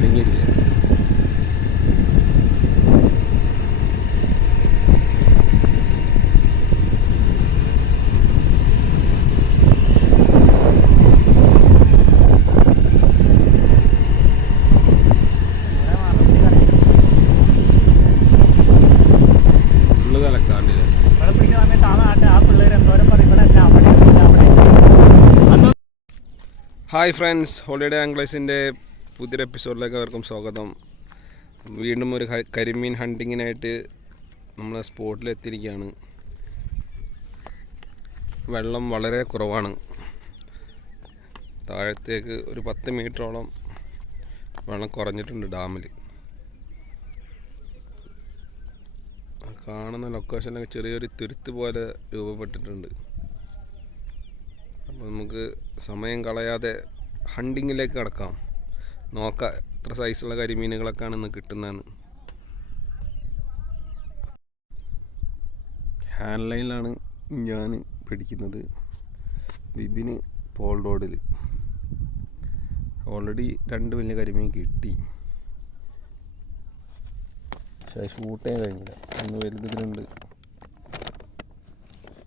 ഇല്ല, hi friends holiday ആംഗ്ലേഴ്സിന്റെ പുതിയൊരു എപ്പിസോഡിലേക്ക് അവർക്കും സ്വാഗതം. വീണ്ടും ഒരു കരിമീൻ ഹണ്ടിങ്ങിനായിട്ട് നമ്മൾ സ്പോട്ടിലെത്തിയിരിക്കുകയാണ് വെള്ളം വളരെ കുറവാണ്. താഴത്തേക്ക് ഒരു പത്ത് മീറ്ററോളം വെള്ളം കുറഞ്ഞിട്ടുണ്ട് ഡാമിൽ കാണുന്ന ലൊക്കേഷനിലൊക്കെ ചെറിയൊരു തുരുത്ത് പോലെ രൂപപ്പെട്ടിട്ടുണ്ട്. അപ്പോൾ നമുക്ക് സമയം കളയാതെ ഹണ്ടിങ്ങിലേക്ക് കടക്കാം. നോക്കാം എത്ര സൈസുള്ള കരിമീനുകളൊക്കെയാണ് ഇന്ന് കിട്ടുന്നതെന്ന് ഹാൻഡ് ലൈനിലാണ് ഞാൻ പിടിക്കുന്നത്. വിപിന് പോൾ റോഡിൽ ഓൾറെഡി രണ്ട് വലിയ കരിമീൻ കിട്ടി. പക്ഷേ ഷൂട്ട് ചെയ്യാൻ കഴിഞ്ഞില്ല. ഒന്ന് വലുതിലുണ്ട്.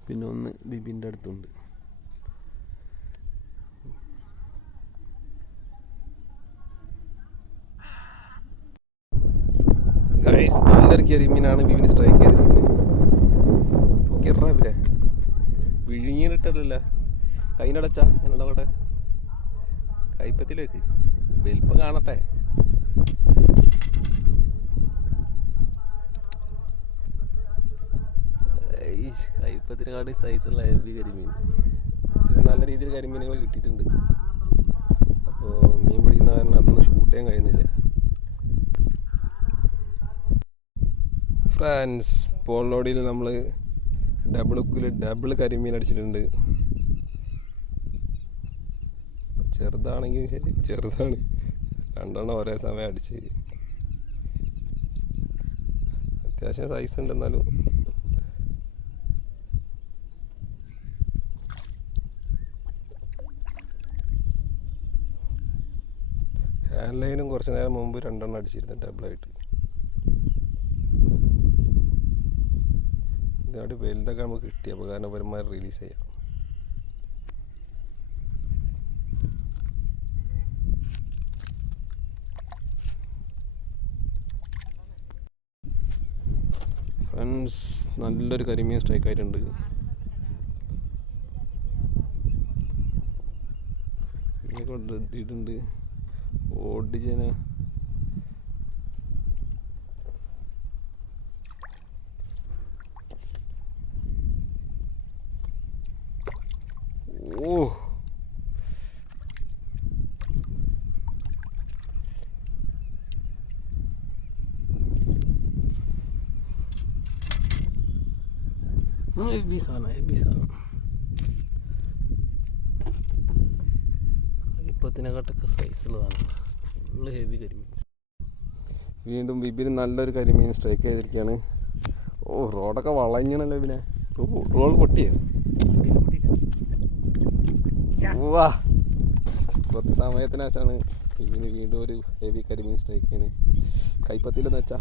പിന്നെ ഒന്ന് ബിബിന്റെ അടുത്തുണ്ട്. ഗൈസ് നല്ലൊരു കരിമീനാണ് വിവിന് സ്ട്രൈക്ക് ചെയ്തിരിക്കുന്നത് പൊക്കിറ ഇവരെ. വിഴുങ്ങിയിട്ടല്ല കൈനടച്ച ഞാനടക്കട്ടെ കൈപ്പത്തിലേക്ക്. വലിപ്പം കാണട്ടെ. കൈപ്പത്തിനെക്കാട്ടി സൈസുള്ള ഹെവി കരിമീൻ നല്ല രീതിയിൽ കരിമീനുകൾ കിട്ടിയിട്ടുണ്ട്. അപ്പോൾ മീൻ പിടിക്കുന്ന കാരണം അതൊന്നും ഷൂട്ട് ചെയ്യാൻ കഴിയുന്നില്ല. ഫ്രാൻസ് പോളോടിയിൽ നമ്മൾ ഡബിൾ ഉക്കിൽ ഡബിൾ കരിമീൻ അടിച്ചിട്ടുണ്ട്. ചെറുതാണെങ്കിൽ ശരി ചെറുതാണ്. രണ്ടെണ്ണം ഒരേ സമയം അടിച്ച്. അത്യാവശ്യം സൈസ് ഉണ്ട് എന്നാലും. ഹാൻഡ് ലൈനും കുറച്ച് നേരം മുമ്പ് രണ്ടെണ്ണം അടിച്ചിരുന്നു ഡബിളായിട്ട് ഇതോടെ വലുതൊക്കെ നമുക്ക് കിട്ടി. അപ്പോൾ റിലീസ് ചെയ്യാം. ഫ്രണ്ട്സ് നല്ലൊരു കരിമീൻ സ്ട്രൈക്ക് ആയിട്ടുണ്ട്. ഇതിനെ കൊണ്ട് ഓ ഹെവി സാധനം ഹെവി സാധനം ഇപ്പത്തിനെക്കാട്ടൊക്കെ സൈസുള്ളതാണ് ഫുള്ള് ഹെവി കരിമീൻ. വീണ്ടും ബിബിന് നല്ലൊരു കരിമീൻ സ്ട്രൈക്ക് ചെയ്തിരിക്കുകയാണ് ഓ റോഡൊക്കെ വളഞ്ഞണല്ലോ പിന്നെ ഓ റോഡ് പൊട്ടിയ? കുട്ടിയില്ല, കുട്ടിയില്ല. വാ കുറച്ച് സമയത്തിന് ശേഷമാണ് ഇങ്ങനെ വീണ്ടും ഒരു ഹെവി കരിമീൻ സ്ട്രൈക്ക് ചെയ്യുന്നത് കൈപ്പത്തിലെന്ന് വെച്ചാ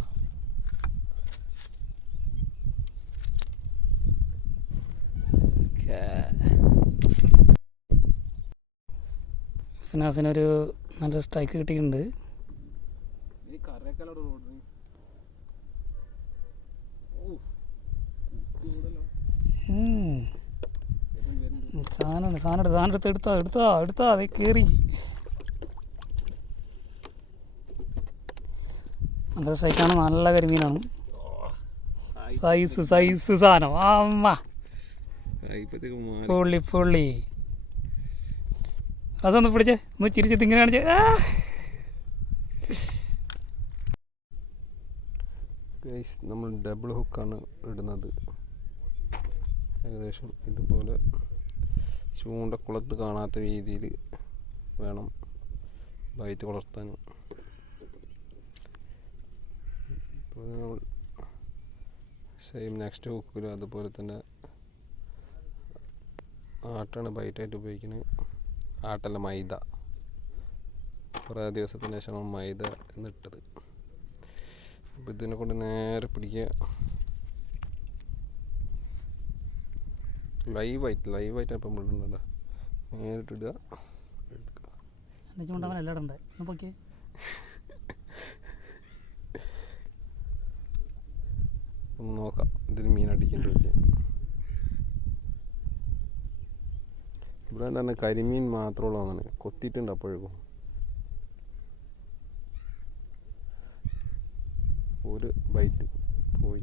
ഫിനാസിനൊരു നല്ല സ്ട്രൈക്ക് കിട്ടിയിട്ടുണ്ട് ഉം. സാധനമാണ് സാധനം എടുത്ത് സാധനം എടുത്ത് എടുത്താ എടുത്താ എടുത്താ അതേ കയറി നല്ല സൈസാണ് നല്ല കരിമീനാണ്. സൈസ് സൈസ് സാധനം. അമ്മ. പുള്ളി പുള്ളി. രസം ഒന്ന് പിടിച്ചേ ഒന്ന് ചിരിച്ച് ഇങ്ങനെ കാണിച്ചേ. നമ്മൾ ഡബിൾ ഹുക്കാണ് ഇടുന്നത്. ഏകദേശം ഇതുപോലെ. ചൂണ്ടക്കുളത്ത് കാണാത്ത രീതിയിൽ വേണം ബൈറ്റ് വളർത്താൻ. സെയിം നെക്സ്റ്റ് ഹുക്കിലും അതുപോലെ തന്നെ ആട്ടാണ് ബൈറ്റായിട്ട് ഉപയോഗിക്കുന്നത്. ആട്ടല്ല മൈദ. കുറേ ദിവസത്തിന് ശേഷമാണ് മൈദ എന്നിട്ടത്. അപ്പോൾ ഇതിനെ കൊണ്ട് നേരെ പിടിക്കുക. ലൈവായിട്ട് ലൈവായിട്ട് അപ്പം ഇടുന്നുണ്ടോ നേരിട്ട് ഇടുക എന്റെ ചൂണ്ടവൻ എല്ലാം നോക്കിയേ ഒന്ന് നോക്കാം. ഇതിന് മീൻ അടിക്കേണ്ടില്ല ഇവിടെ തന്നെ കരിമീൻ മാത്രമുള്ള അങ്ങനെ കൊത്തിയിട്ടുണ്ട് അപ്പോഴേക്കും. ഒരു ബൈറ്റ് പോയി.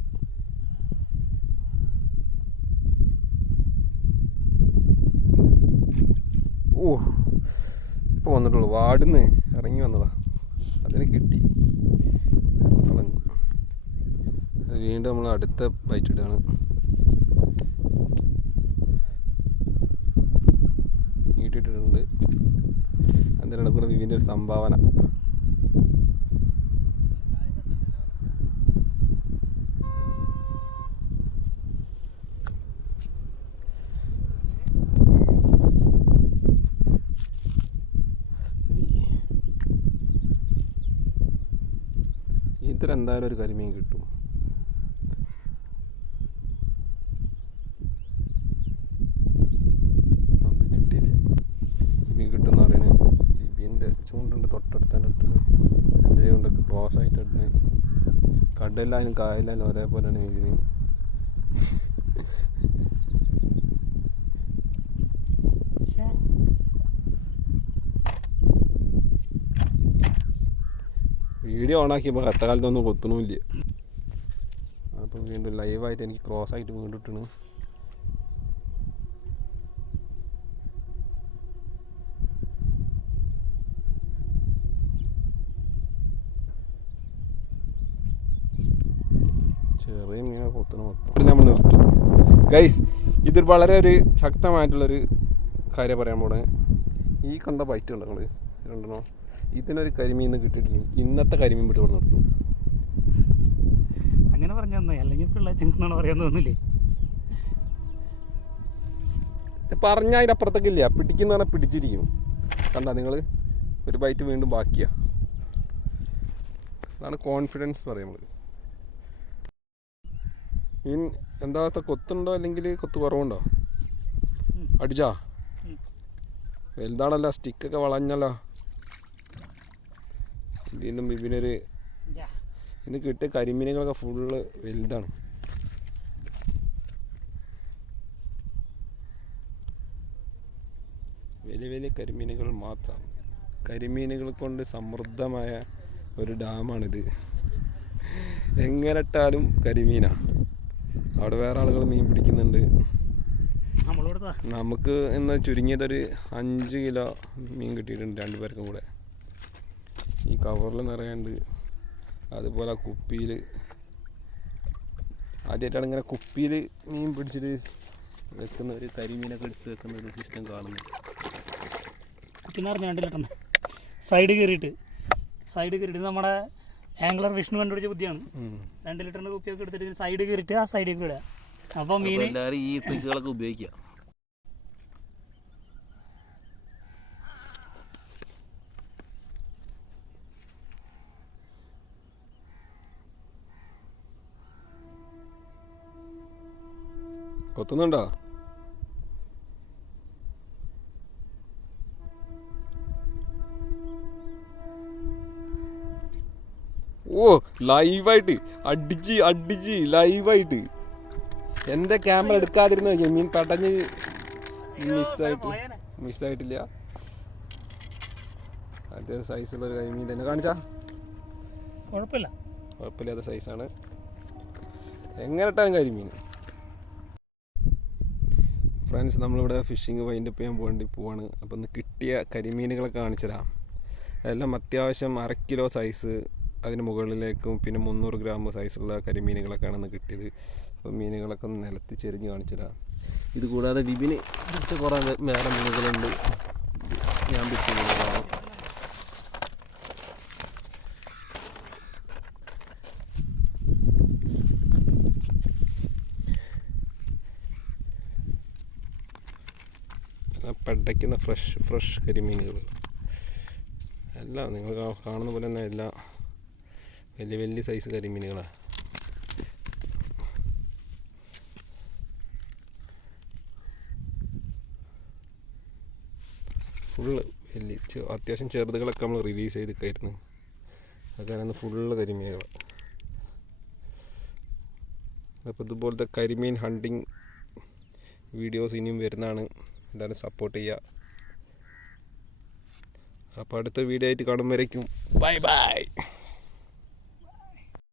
ഓ ഇപ്പോൾ വന്നിട്ടുള്ളൂ. വാടുന്ന് ഇറങ്ങി വന്നതാ. അതിന് കിട്ടി. വീണ്ടും നമ്മൾ അടുത്ത ബൈറ്റ് ഇടുകയാണ്. ഈട്ടിട്ടിട്ടുണ്ട് അതിനാണ് കൂടെ വിവിന്റെ ഒരു സംഭാവന. ഇതിൽ എന്തായാലും ഒരു കരിമീൻ കിട്ടും. അത് കിട്ടിയില്ല. മീൻ കിട്ടുമെന്ന് പറയണേ ക്ലോസ് ആയിട്ട് കായലായാലും ഒരേപോലെയാണ് മീനിന് വീഡിയോ ഓണാക്കിയപ്പോൾ കട്ടകാലത്തൊന്നും കൊത്തണമില്ല അപ്പോൾ വീണ്ടും ലൈവായിട്ട് എനിക്ക് ക്രോസ് ആയിട്ട് വീണ്ടും ഇട്ടണ്. ചെറിയ മീനെ കൊത്തണ മൊത്തം. നമ്മൾ നിർത്തും. ഗൈസ് ഇതൊരു വളരെ ഒരു ശക്തമായിട്ടുള്ളൊരു കാര്യം പറയാൻ പോണേ. ഈ കണ്ട ബൈറ്റ് ഉണ്ടോ നിങ്ങൾ രണ്ടെണ്ണോ. ഇതിനൊരു കരിമീൻ കിട്ടിയിട്ടില്ല. ഇന്നത്തെ കരിമീൻ വിട്ട് ഇവിടെ നിർത്തും അങ്ങനെ പറഞ്ഞു തന്നെ അല്ലെങ്കിൽ പിള്ളേർ ചെങ്ങന്നാണ് പറയാൻ തോന്നില്ലേ? പറഞ്ഞ അതിന്റെ അപ്പുറത്തേക്കില്ല പിടിക്കുന്ന പറഞ്ഞാൽ പിടിച്ചിരിക്കും കണ്ട നിങ്ങൾ ഒരു ബൈറ്റ് വീണ്ടും ബാക്കിയാ. അതാണ് കോൺഫിഡൻസ് പറയുന്നത്. മീൻ എന്താ അവസ്ഥ? കൊത്തുണ്ടോ അല്ലെങ്കിൽ കൊത്ത് കുറവുണ്ടോ. അടിച്ചാ. വലുതാണല്ലോ സ്റ്റിക്കൊക്കെ വളഞ്ഞല്ലോ. വീണ്ടും ബിബിനൊരു ഇന്ന് കിട്ടിയ കരിമീനുകളൊക്കെ ഫുള്ള് വലുതാണ്. വലിയ വലിയ കരിമീനുകൾ മാത്രം. കരിമീനുകൾ കൊണ്ട് സമൃദ്ധമായ ഒരു ഡാമാണിത്. എങ്ങനെ ഇട്ടാലും കരിമീനാ. അവിടെ വേറെ ആളുകൾ മീൻ പിടിക്കുന്നുണ്ട്. നമുക്ക് ഇന്ന് ചുരുങ്ങിയതൊരു അഞ്ച് കിലോ മീൻ കിട്ടിയിട്ടുണ്ട് രണ്ടുപേർക്കും കൂടെ. ഈ കവറിൽ നിറയാണ്ട് അതുപോലെ ആ കുപ്പിയിൽ ആദ്യമായിട്ടാണ് ഇങ്ങനെ കുപ്പിയിൽ മീൻ പിടിച്ചിട്ട് വെക്കുന്ന ഒരു കരിമീനൊക്കെ എടുത്ത് വെക്കുന്ന ഒരു സിസ്റ്റം കാണുന്നു പിന്നെ അറിഞ്ഞ സൈഡ് കയറിയിട്ട് സൈഡ് കയറിയിട്ട് നമ്മുടെ ആംഗ്ലർ വിഷ്ണു കണ്ടുപിടിച്ച ബുദ്ധിയാണ് രണ്ട് ലിറ്ററിന്റെ കുപ്പിയൊക്കെ എടുത്തിട്ട് സൈഡ് കയറിയിട്ട് ആ സൈഡിൽ കൂടെ ഇടുക അപ്പോൾ മീൻ എല്ലാവരും ഈ ട്രിക്കുകളൊക്കെ ഉപയോഗിക്കുക. കൊത്തുന്നുണ്ടോ? ഓ ലൈവായിട്ട്. അടിച്ച് അടിച്ച് ലൈവായിട്ട്. എന്റെ ക്യാമറ എടുക്കാതിരുന്നു മീൻ തടഞ്ഞ് മിസ്സായിട്ട്. മിസ്സായിട്ടില്ല. അത്യാവശ്യം സൈസുള്ള ഒരു കൈമീൻ തന്നെ കാണിച്ചാ. കുഴപ്പമില്ല. കുഴപ്പമില്ലാത്ത സൈസാണ് എങ്ങനെ ഇട്ടാലും കരിമീൻ ഫ്രണ്ട്സ് നമ്മളിവിടെ ഫിഷിങ് വൈൻഡപ്പ് ചെയ്യാൻ പോകേണ്ടി പോവാണ്. അപ്പോൾ ഇന്ന് കിട്ടിയ കരിമീനുകളെ കാണിച്ചുതരാം. എല്ലാം അത്യാവശ്യം അര കിലോ സൈസ് അതിന് മുകളിലേക്കും പിന്നെ മുന്നൂറ് ഗ്രാം സൈസുള്ള കരിമീനുകളൊക്കെയാണ് ഇന്ന് കിട്ടിയത്. അപ്പോൾ മീനുകളൊക്കെ ഒന്ന് നിലത്ത് ചെരിഞ്ഞ് കാണിച്ചുതരാം. ഇത് കൂടാതെ വിപിന് പിടിച്ച കുറേ വേറെ മീനുകളുണ്ട്. ഞാൻ പിടിച്ച മീനുകളാണ് ആ പെടയ്ക്കുന്ന ഫ്രഷ് ഫ്രഷ് കരിമീനുകൾ. എല്ലാം നിങ്ങൾ കാണുന്ന പോലെ തന്നെ എല്ലാം വലിയ വലിയ സൈസ് കരിമീനുകളാണ് ഫുള്ള് വലിയ അത്യാവശ്യം ചെറുതുകളൊക്കെ നമ്മൾ റിലീസ് ചെയ്തിട്ടായിരുന്നു. അതൊക്കെ ഫുള്ള് കരിമീനുകൾ. അപ്പോൾ ഇതുപോലത്തെ കരിമീൻ ഹണ്ടിങ് വീഡിയോസ് ഇനിയും വരുന്നതാണ്. എല്ലാവരും സപ്പോർട്ട് ചെയ്യുക അപ്പോൾ അടുത്ത വീഡിയോ ആയിട്ട് കാണുമ്പോഴേക്കും ബൈ ബൈ